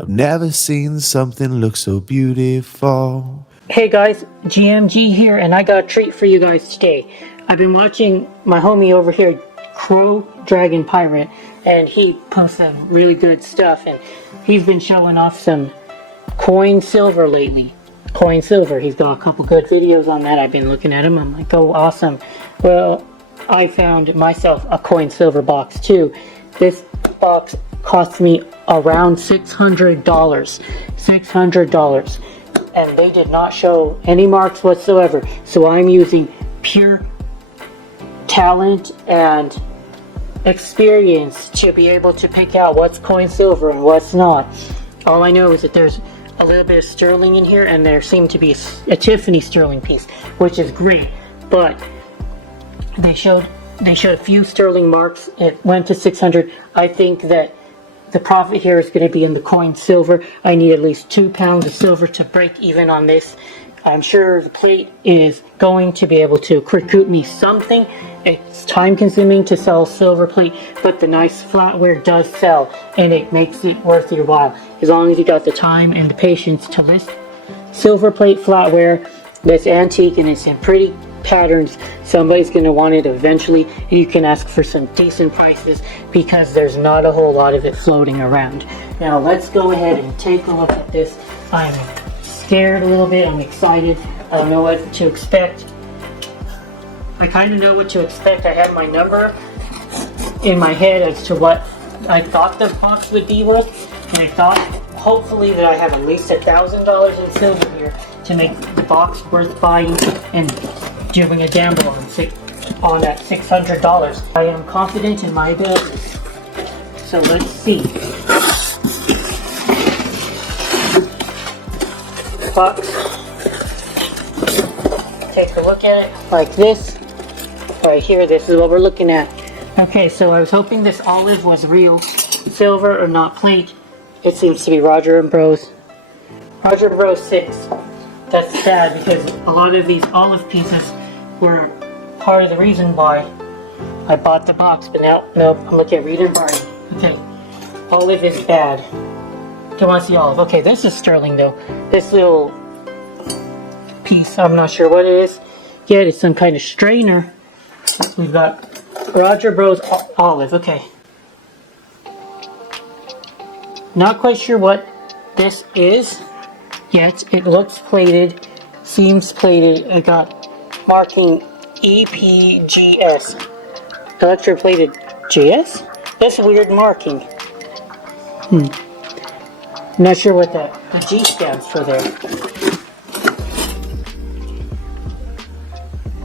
I've never seen something look so beautiful. Hey guys, GMG here, and I got a treat for you guys today. I've been watching my homie over here, Crow Dragon Pirate, and he posts some really good stuff, and he's been showing off some coin silver lately. Coin silver, he's got a couple good videos on that. I've been looking at him, I'm like, oh awesome. Well, I found myself a coin silver box too. This box cost me around $600. $600. And they did not show any marks whatsoever. So I'm using pure talent and experience to be able to pick out what's coin silver and what's not. All I know is that there's a little bit of sterling in here, and there seemed to be a Tiffany sterling piece, which is great. But they showed a few sterling marks. It went to 600. I think that the profit here is going to be in the coin silver. I need at least 2 pounds of silver to break even on this. I'm sure the plate is going to be able to recoup me something. It's time consuming to sell silver plate, but the nice flatware does sell, and it makes it worth your while. As long as you got the time and the patience to list silver plate flatware that's antique and it's in pretty patterns, somebody's going to want it eventually. You can ask for some decent prices because there's not a whole lot of it floating around. Now let's go ahead and take a look at this. I'm scared a little bit. I'm excited. I don't know what to expect. I kind of know what to expect. I have my number in my head as to what I thought the box would be worth, and I thought hopefully that I have at least $1,000 in silver here to make the box worth buying and doing a gamble on that $600. I am confident in my abilities. So let's see. Box. Take a look at it like this. Right here, this is what we're looking at. Okay, so I was hoping this olive was real silver or not plate. It seems to be Roger & Bros. Roger & Bros 6. That's sad because a lot of these olive pieces were part of the reason why I bought the box, but now, nope, I'm looking at Reed & Barney. Okay, olive is bad. Don't want to see olive. Okay, this is sterling though. This little piece, I'm not sure what it is yet. It's some kind of strainer. We've got Roger Bros olive. Okay. Not quite sure what this is yet. It looks plated, seems plated. I got marking EPGS. Electroplated GS? That's a weird marking. Not sure what the G stands for there.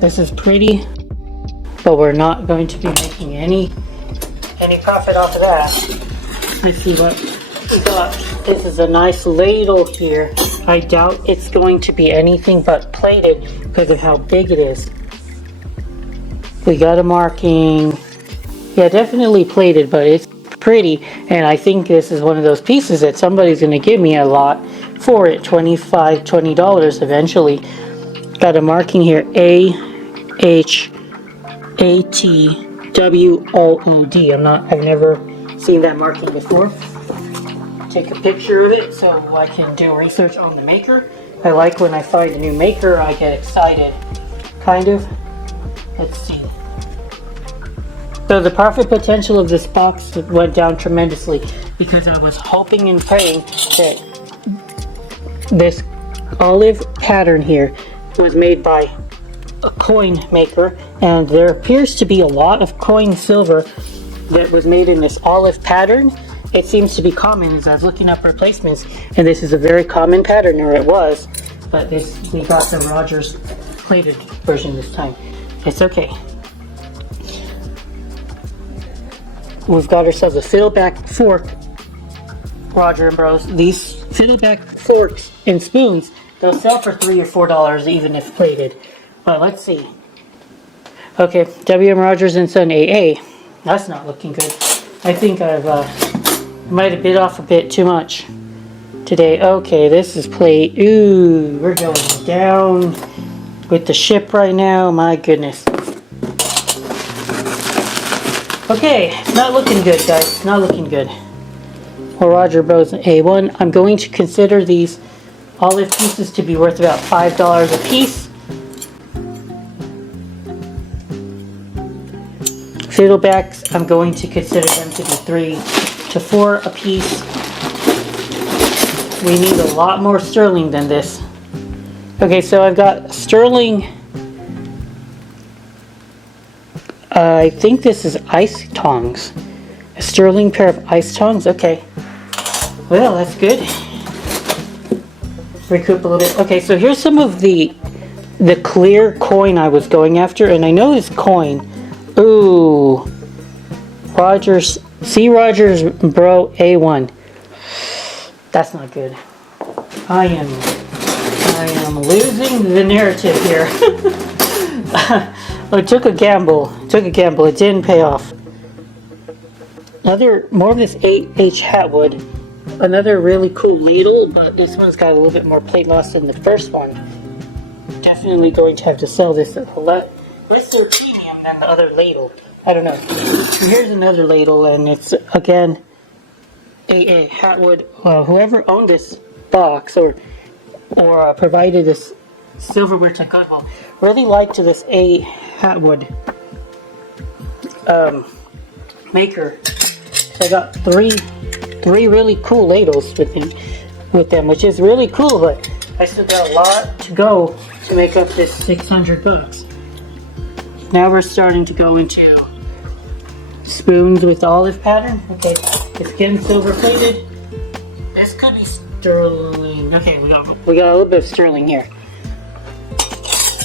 This is pretty, but we're not going to be making any profit off of that. Let's see what we got. This is a nice ladle here. I doubt it's going to be anything but plated because of how big it is. We got a marking. Yeah, definitely plated, but it's pretty, and I think this is one of those pieces that somebody's going to give me a lot for it. $20 eventually. Got a marking here, AH Atwood. I've never seen that marking before. Take a picture of it so I can do research on the maker. I like when I find a new maker, I get excited, kind of. Let's see. So the profit potential of this box went down tremendously because I was hoping and praying that this olive pattern here was made by a coin maker, and there appears to be a lot of coin silver that was made in this olive pattern. It seems to be common as I was looking up replacements, and this is a very common pattern, or it was, but we got the Rogers plated version this time. It's okay. We've got ourselves a Fiddleback fork, Roger & Bros. These Fiddleback forks and spoons, they'll sell for $3 or $4 even if plated. But let's see. Okay, W.M. Rogers & Son AA. That's not looking good. I think might have bit off a bit too much today. Okay, this is plate. Ooh, we're going down with the ship right now. My goodness. Okay, not looking good, guys. Not looking good. or Roger Bros A1. I'm going to consider these olive pieces to be worth about $5 a piece. Fiddlebacks, I'm going to consider them to be 3 to 4 a piece. We need a lot more sterling than this. Okay, so I've got sterling. I think this is ice tongs. A sterling pair of ice tongs. Okay. Well, that's good. Recoup a little bit. Okay, so here's some of the clear coin I was going after, and I know this coin. Ooh, Rogers, C. Rogers Bro A1. That's not good. I am losing the narrative here. I took a gamble. It didn't pay off. More of this AH Atwood. Another really cool ladle, but this one's got a little bit more plate loss than the first one. Definitely going to have to sell this a lot with their premium than the other ladle. I don't know. Here's another ladle, and it's again AH Atwood. Whoever owned this box or provided this silverware to Goodwill really liked this AH Atwood maker. So I got three really cool ladles with them, which is really cool, but I still got a lot to go to make up this $600. Now we're starting to go into spoons with olive pattern. Okay, it's getting silver plated. This could be sterling. Okay, we got a little bit of sterling here.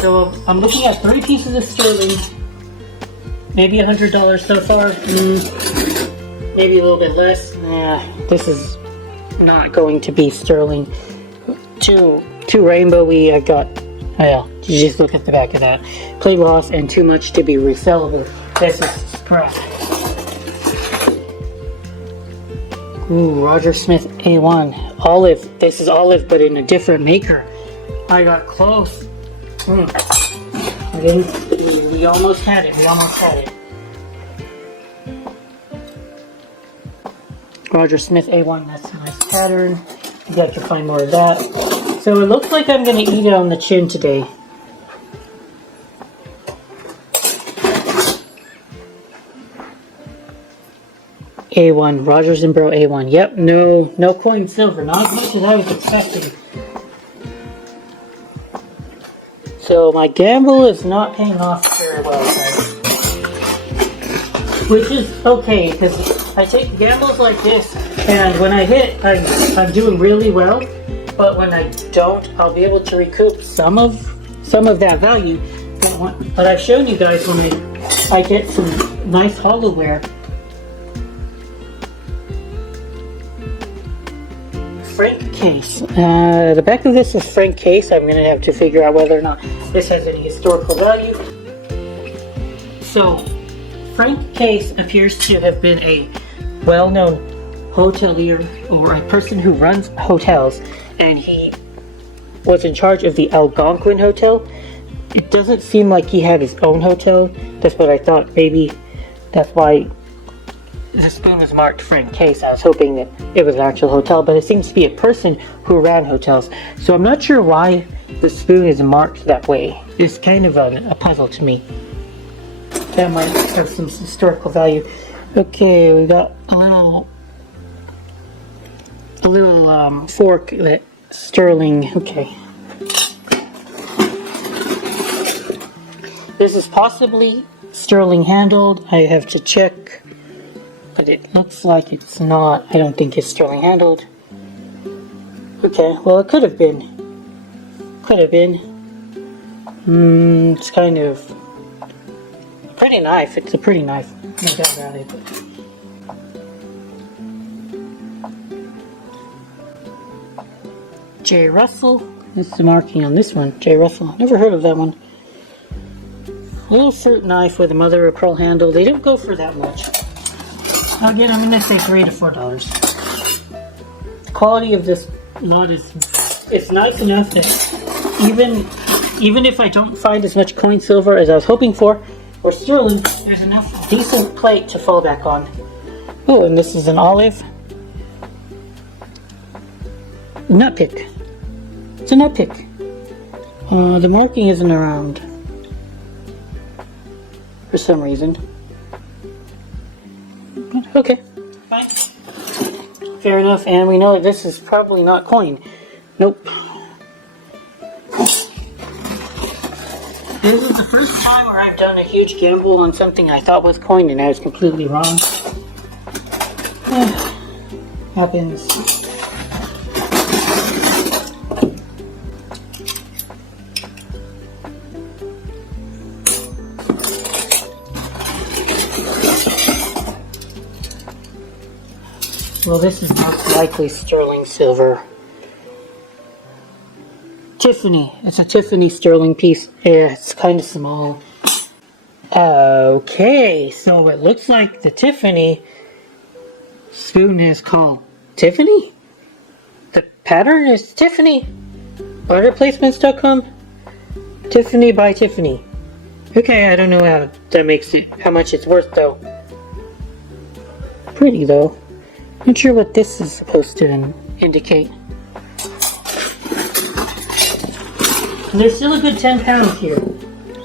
So I'm looking at 3 pieces of sterling. Maybe $100 so far. Maybe a little bit less. This is not going to be sterling. Too rainbowy. I got. Well, you just look at the back of that. Plate loss and too much to be resellable. This is crap. Ooh, Roger Smith A1. Olive. This is olive, but in a different maker. I got close. We almost had it. Roger Smith A1. That's a nice pattern. You got to find more of that. So it looks like I'm going to eat it on the chin today. A1, Rogers and Bro A1. Yep, no coin silver. Not as much as I was expecting. So my gamble is not paying off very well, guys. Which is okay, because I take gambles like this, and when I hit, I'm doing really well. But when I don't, I'll be able to recoup some of that value. But I've shown you guys when I get some nice hollowware. Frank case. The back of this is Frank case. I'm going to have to figure out whether or not this has any historical value. So, Frank case appears to have been a well-known hotelier or a person who runs hotels. And he was in charge of the Algonquin Hotel. It doesn't seem like he had his own hotel. That's what I thought. Maybe that's why the spoon was marked Frank Case. I was hoping that it was an actual hotel, but it seems to be a person who ran hotels. So I'm not sure why the spoon is marked that way. It's kind of a puzzle to me. That might have some historical value. Okay, we got a little fork that sterling. Okay, this is possibly sterling handled. I have to check, but it looks like it's not. I don't think it's sterling handled. Okay, well, it could have been. It's kind of a pretty knife. It's a pretty knife, no doubt about it. J. Russell. This is the marking on this one. J. Russell. Never heard of that one. A little fruit knife with a mother of pearl handle. They don't go for that much. Again, I'm going to say $3 to $4. The quality of this lot is nice enough that even if I don't find as much coin silver as I was hoping for, or sterling, there's enough decent plate to fall back on. Oh, and this is an olive. nut pick. It's a nut pick. The marking isn't around for some reason. Okay, fine. Fair enough, and we know that this is probably not coin. Nope. This is the first time where I've done a huge gamble on something I thought was coin and I was completely wrong. Happens. Well, this is most likely sterling silver. Tiffany. It's a Tiffany sterling piece. Yeah, it's kind of small. Okay, so it looks like the Tiffany spoon is called Tiffany? The pattern is Tiffany. Barterplacements.com. Tiffany by Tiffany. Okay, I don't know how that makes it, how much it's worth though. Pretty though. Not sure what this is supposed to indicate. There's still a good 10 pounds here.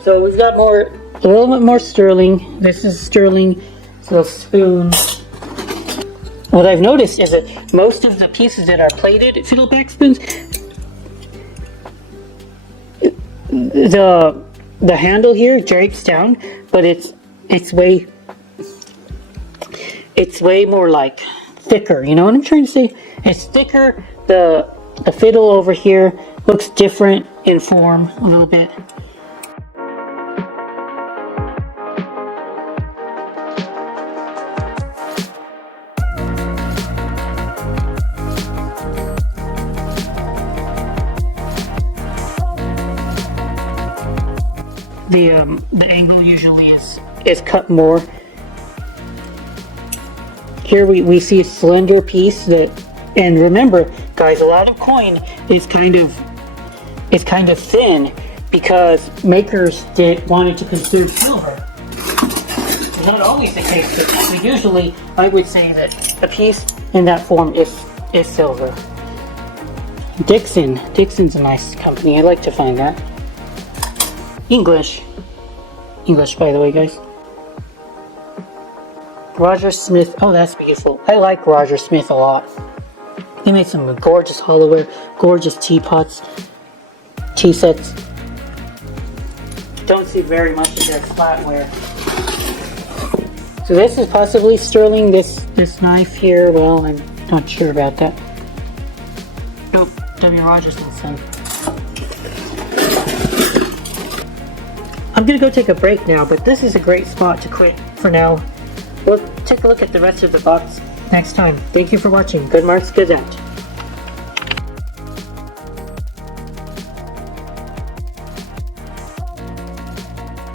So we've got a little bit more sterling. This is sterling, so spoon. What I've noticed is that most of the pieces that are plated Fiddleback spoons, the handle here drapes down, but it's way more like thicker. You know what I'm trying to say? It's thicker. The fiddle over here looks different in form a little bit. The angle usually is cut more. Here we see a slender piece that, and remember guys, a lot of coin is kind of thin because makers wanted to consume silver. It's not always the case, but usually I would say that a piece in that form is silver. Dixon's a nice company. I like to find that. English by the way, guys. Roger Smith. Oh, that's beautiful. I like Roger Smith a lot. He made some gorgeous hollowware, gorgeous teapots, tea sets. Don't see very much of their flatware. So this is possibly sterling. This knife here. Well, I'm not sure about that. Nope, W. Rogers and Son. I'm gonna go take a break now, but this is a great spot to quit for now. We'll take a look at the rest of the box next time. Thank you for watching. Good marks, good out.